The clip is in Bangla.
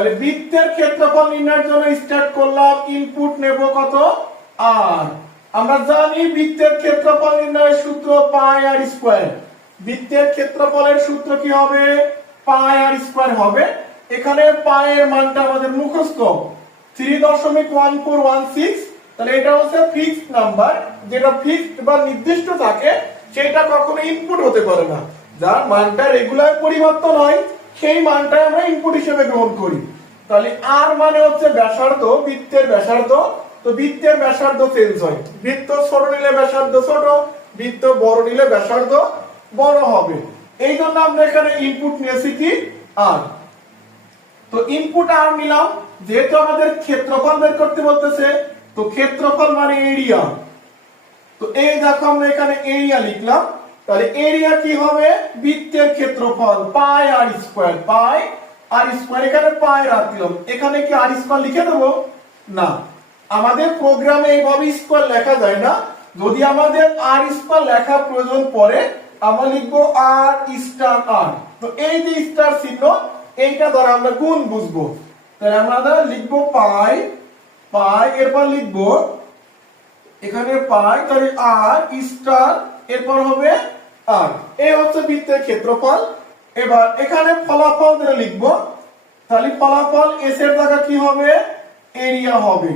তাহলে বৃত্তের ক্ষেত্রফল নির্ণয়ের জন্য স্টার্ট করলাম, ইনপুট নেব কত আর। আমরা জানি বৃত্তের ক্ষেত্রফল নির্ণয়ের সূত্র পাই আর স্কয়ার। বৃত্তের ক্ষেত্রফলের সূত্র কি হবে? পাই আর স্কয়ার হবে। এখানে পাই এর মানটা আমাদের মুখস্থ 3.1416। তাহলে এটা হচ্ছে ফিক্সড নাম্বার, যেটা ফিক্সড বা নির্দিষ্ট থাকে সেটা কখনো ইনপুট হতে পারে না। যার মানটা রেগুলার পরিবর্তন হয় সেই মানটাই আমরা ইনপুট হিসেবে গ্রহণ করি। তাহলে আর মানে হচ্ছে ব্যাসার্ধ, বৃত্তের ব্যাসার্ধ। তো বৃত্তের ব্যাসার্ধ চেঞ্জ হয়, বৃত্ত ছোট নিলে ব্যাসার্ধ ছোট, বৃত্ত বড় নিলে ব্যাসার্ধ বড় হবে। এই জন্য আমরা এখানে ইনপুট নিয়েছি কি আর। তো ইনপুট আর নিলাম, যেহেতু আমাদের ক্ষেত্রফল বের করতে বলতেছে, তো ক্ষেত্রফল মানে এরিয়া। তো এই দেখো আমরা এখানে এরিয়া লিখলাম। তাহলে এরিয়া কি হবে? বৃত্তের ক্ষেত্রফল পাই আর স্কয়ার, পাই আর স্কয়ার। এখানে পাই রাখলাম, এখানে কি আর স্কয়ার লিখে দেবো? না, আমাদের প্রোগ্রামে এইভাবে স্কয়ার লেখা যায় না। যদি আমাদের আর স্কয়ার লেখা প্রয়োজন পড়ে আমরা লিখবো আর স্টার আর। তো এই যে স্টার চিহ্ন, এইটা দ্বারা আমরা গুণ বুঝবো। তাহলে আমরা লিখবো পাই, পাই এরপর লিখবো এখানে পাই, তাহলে আর স্টার এরপর হবে আর। এই হচ্ছে বৃত্তের ক্ষেত্রফল। এবার এখানে ফলাফল লিখবো, তাহলে ফলাফল এস এর জায়গা কি হবে? এরিয়া হবে।